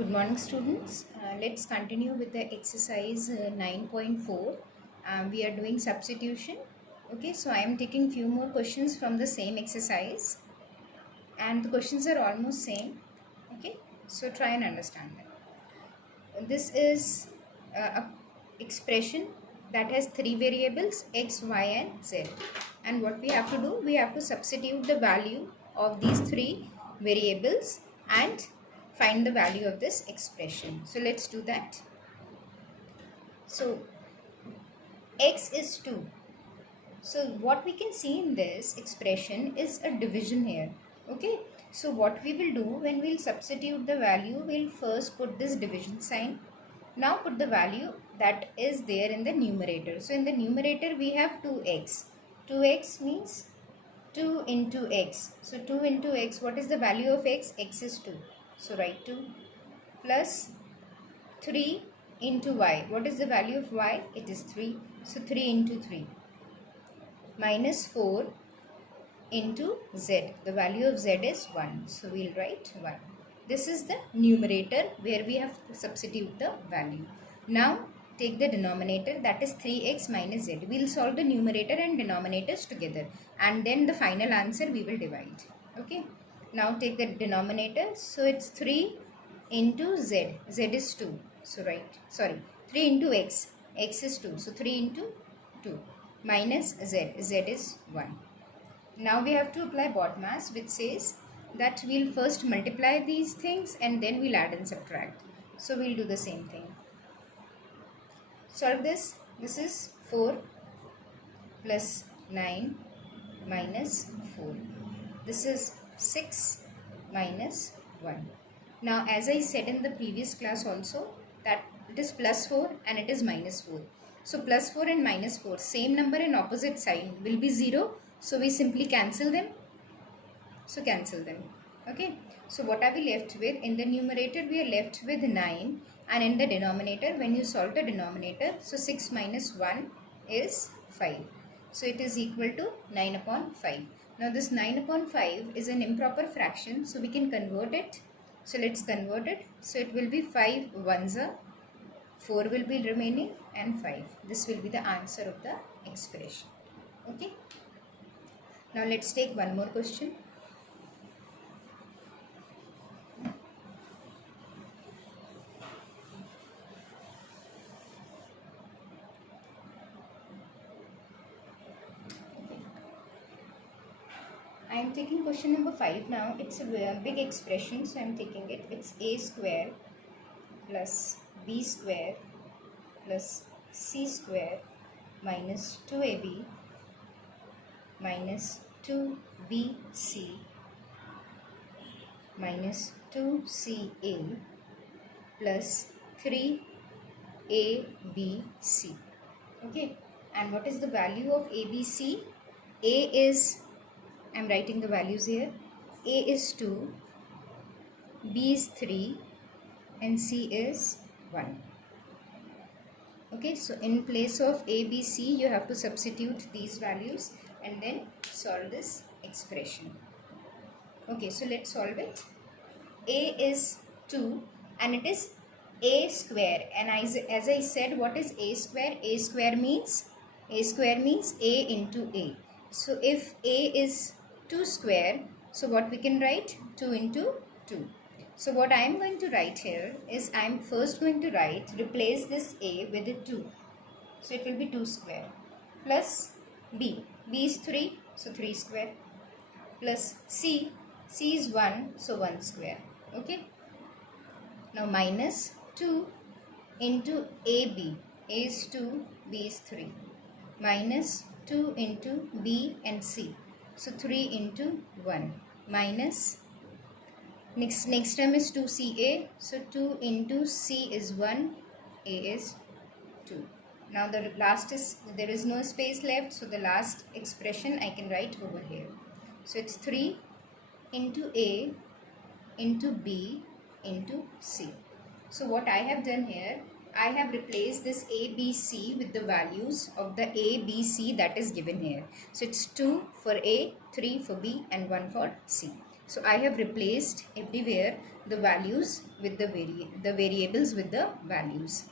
Good morning, students. Let's continue with the exercise 9.4. We are doing substitution. Okay, so I am taking few more questions from the same exercise, and the questions are almost same. Okay, so try and understand them. This is a expression that has three variables x, y, and z. And what we have to do, we have to substitute the value of these three variables and find the value of this expression. So let's do that. So x is 2. So what we can see in this expression is a division here. Okay. So what we will do when we'll substitute the value, we'll first put this division sign. Now put the value that is there in the numerator. So in the numerator we have 2x. 2x means 2 into x. So 2 into x, what is the value of x? X is 2. So write 2 plus 3 into y. What is the value of y? It is 3. So 3 into 3 minus 4 into z. The value of z is 1. So we'll write 1. This is the numerator where we have to substitute the value. Now take the denominator, that is 3x minus z. We will solve the numerator and denominators together, and then the final answer we will divide. Okay. Now take the denominator. So it's 3 into z. Z is 2. So 3 into x. X is 2. So 3 into 2 minus z. Z is 1. Now we have to apply BODMAS, which says that we'll first multiply these things and then we'll add and subtract. So we'll do the same thing. Solve this. This is 4 plus 9 minus 4. This is 6 minus 1. Now as I said in the previous class also, that it is plus 4 and it is minus 4. So plus 4 and minus 4, same number in opposite side will be 0. So we simply cancel them. So cancel them. Okay. So what are we left with? In the numerator we are left with 9, and in the denominator, when you solve the denominator, so 6 minus 1 is 5. So it is equal to 9 upon 5. Now this 9 upon 5 is an improper fraction, so we can convert it. So let's convert it. So it will be 5 ones are 4 will be remaining and 5. This will be the answer of the expression. Okay. Now let's take one more question. I am taking question number 5 now. It's a big expression, so I am taking it. It's a square plus b square plus c square minus 2ab minus 2bc minus 2ca plus 3abc. Okay, and what is the value of abc? A is, I am writing the values here. A is 2, B is 3, and C is 1. Okay, so in place of A, B, C, you have to substitute these values and then solve this expression. Okay, so let's solve it. A is 2 and it is A square. And as I said, what is A square? A square means A into A. So if A is 2 square, so what we can write? 2 into 2. So what I am going to write here is, I am first going to replace this A with a 2. So it will be 2 square plus B. B is 3, so 3 square plus C. C is 1, so 1 square. Okay. Now minus 2 into AB. A is 2, B is 3. Minus 2 into B and C. So 3 into 1 minus, next term is 2ca. So 2 into C is 1, A is 2. Now the last is, there is no space left, so the last expression I can write over here. So it's 3 into A into B into C. So what I have done here, I have replaced this A, B, C with the values of the A, B, C that is given here. So it's 2 for A, 3 for B and 1 for C. So I have replaced everywhere the values with the variables with the values.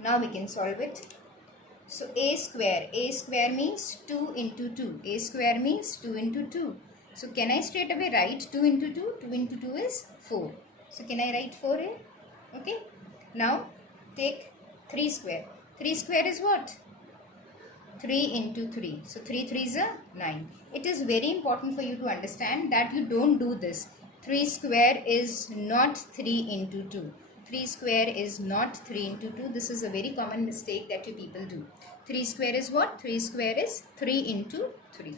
Now we can solve it. So a square means 2 into 2. A square means 2 into 2. So can I straight away write 2 into 2? 2 into 2 is 4. So can I write 4 here? Okay. Now take 3 square. 3 square is what? 3 into 3. So 3 3s are 9. It is very important for you to understand that you don't do this. 3 square is not 3 into 2. 3 square is not 3 into 2. This is a very common mistake that you people do. 3 square is what? 3 square is 3 into 3.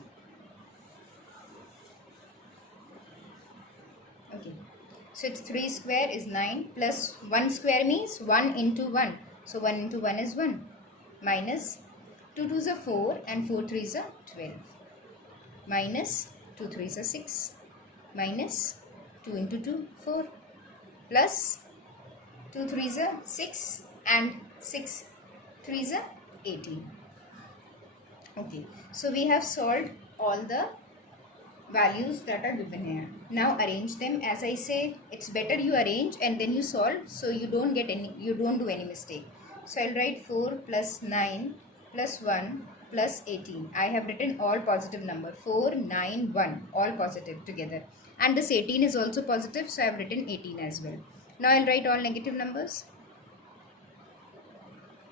Okay. So it's 3 square is 9 plus 1 square means 1 into 1. So 1 into 1 is 1 minus 2 2s are 4 and 4 3s are 12 minus 2 3s are 6 minus 2 into 2 4 plus 2 3s are 6 and 6 3s are 18. Okay, so we have solved all the values that are given here. Now arrange them. As I say, it's better you arrange and then you solve so you don't do any mistake. So I'll write 4 plus 9 plus 1 plus 18. I have written all positive number. 4, 9, 1. All positive together. And this 18 is also positive. So I have written 18 as well. Now I'll write all negative numbers.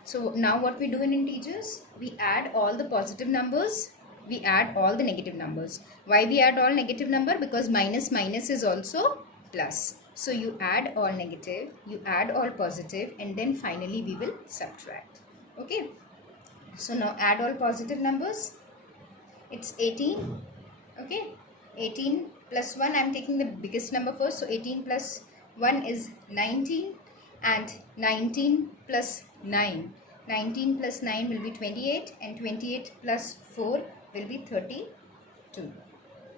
So now what we do in integers? We add all the positive numbers. We add all the negative numbers. Why we add all negative number? Because minus minus is also plus. So you add all negative, you add all positive, and then finally we will subtract. Okay. So now add all positive numbers. It's 18. Okay. 18 plus 1. I am taking the biggest number first. So 18 plus 1 is 19. And 19 plus 9. 19 plus 9 will be 28. And 28 plus 4 will be 32.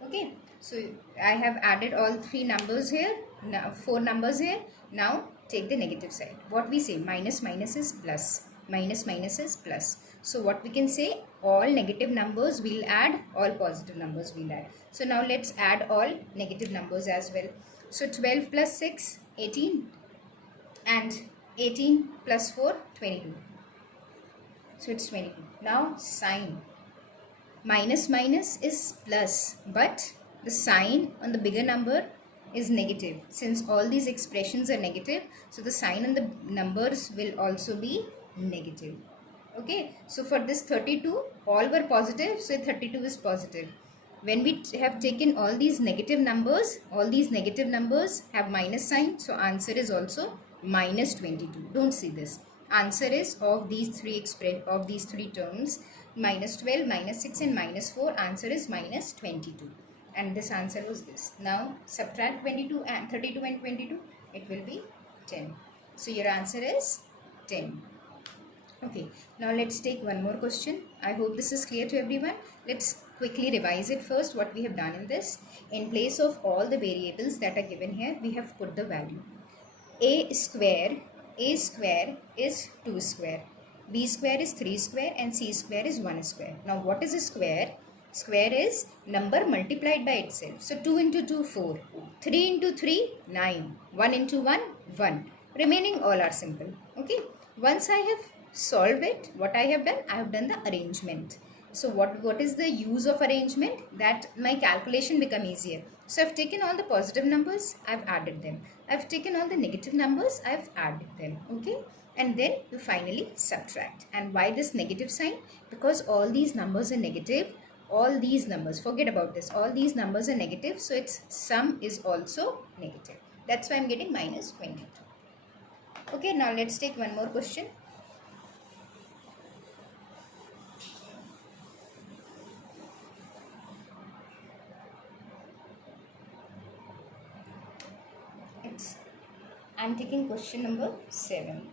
Okay. So I have added all 3 numbers here. Now 4 numbers here. Now take the negative side. What we say? Minus minus is plus. Minus minus is plus. So what we can say? All negative numbers we'll add. All positive numbers we'll add. So now let's add all negative numbers as well. So 12 plus 6, 18. And 18 plus 4, 22. So it's 22. Now sign. Minus minus is plus, but the sign on the bigger number is negative. Since all these expressions are negative, so the sign on the numbers will also be negative. Okay, so for this 32, all were positive, so 32 is positive. When we have taken all these negative numbers have minus sign, so answer is also minus 22. Don't see this. Answer is of these three terms, minus 12, minus 6 and minus 4, answer is minus 22. And this answer was this. Now subtract 32 and 32 and 22, it will be 10. So your answer is 10. Okay, now let's take one more question. I hope this is clear to everyone. Let's quickly revise it first, what we have done in this. In place of all the variables that are given here, we have put the value. A square is 2 square, B square is 3 square, and C square is 1 square. Now what is a square? Square is number multiplied by itself. So 2 into 2, 4. 3 into 3, 9. 1 into 1, 1. Remaining all are simple. Okay. Once I have solved it, what I have done? I have done the arrangement. So what is the use of arrangement? That my calculation become easier. So I've taken all the positive numbers, I've added them. I've taken all the negative numbers, I've added them. Okay. And then you finally subtract. And why this negative sign? Because all these numbers are negative. All these numbers, forget about this. All these numbers are negative. So its sum is also negative. That's why I'm getting minus 22. Okay. Now let's take one more question. I'm taking question number 7.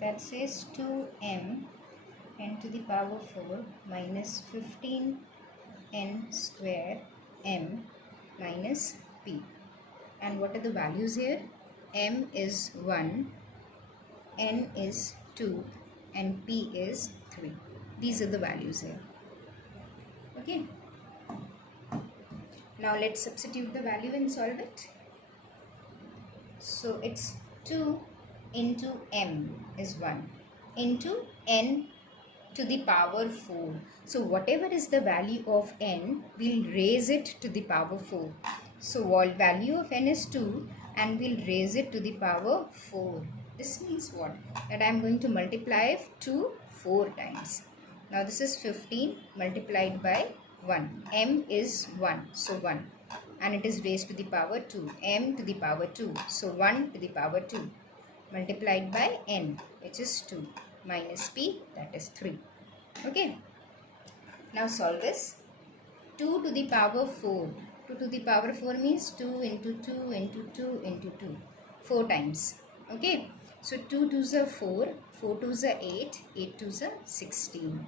That says 2m n to the power 4 minus 15n square m minus p. And what are the values here? M is 1, n is 2, and p is 3. These are the values here. Okay. Now let's substitute the value and solve it. So it's 2 into m is 1 into n to the power 4. So whatever is the value of n, we'll raise it to the power 4. So value of n is 2 and we'll raise it to the power 4. This means what? That I am going to multiply 2 4 times. Now this is 15 multiplied by 1. M is 1. So 1. And it is raised to the power 2. M to the power 2. So 1 to the power 2 multiplied by n, which is 2, minus p, that is 3. Okay. Now solve this. 2 to the power 4. 2 to the power 4 means 2 into 2 into 2 into 2. 4 times. Okay. So 2 2s are 4. 4 2s are 8. 8 2s are 16.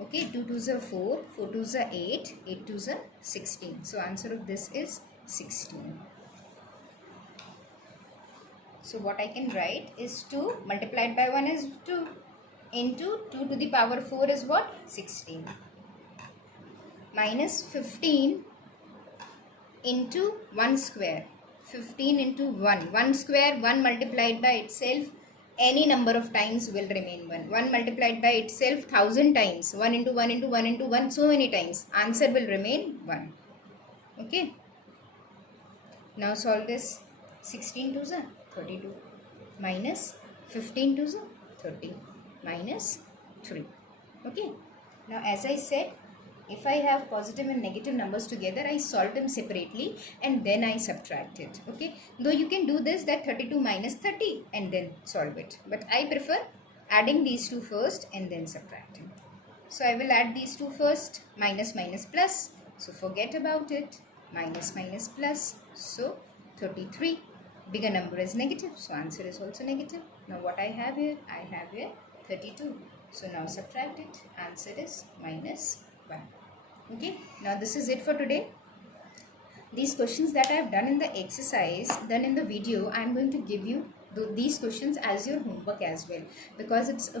Okay. 2 2s are 4. 4 2s are 8. 8 2s are 16. So answer of this is 16. So what I can write is 2 multiplied by 1 is 2 into 2 to the power 4 is what? 16. Minus 15 into 1 square. 15 into 1. 1 square, 1 multiplied by itself, any number of times will remain 1. 1 multiplied by itself 1000 times. 1 into 1 into 1 into 1, so many times. Answer will remain 1. Okay. Now solve this. 16 to 32 minus 15 to 30 minus 3. Okay. Now as I said, if I have positive and negative numbers together, I solve them separately and then I subtract it. Okay. Though you can do this, that 32 minus 30 and then solve it. But I prefer adding these two first and then subtracting. So I will add these two first. Minus minus plus. So forget about it. Minus minus plus. So 33. Bigger number is negative. So answer is also negative. Now what I have here? I have here 32. So now subtract it. Answer is minus 1. Okay, now this is it for today. These questions that I have done in the exercise, done in the video, I am going to give you these questions as your homework as well, because it's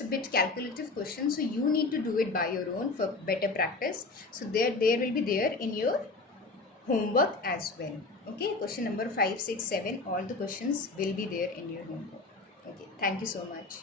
a bit calculative question, so you need to do it by your own for better practice. So there will be there in your homework as well. Okay, question number 5, 6, 7, all the questions will be there in your homework. Okay, thank you so much.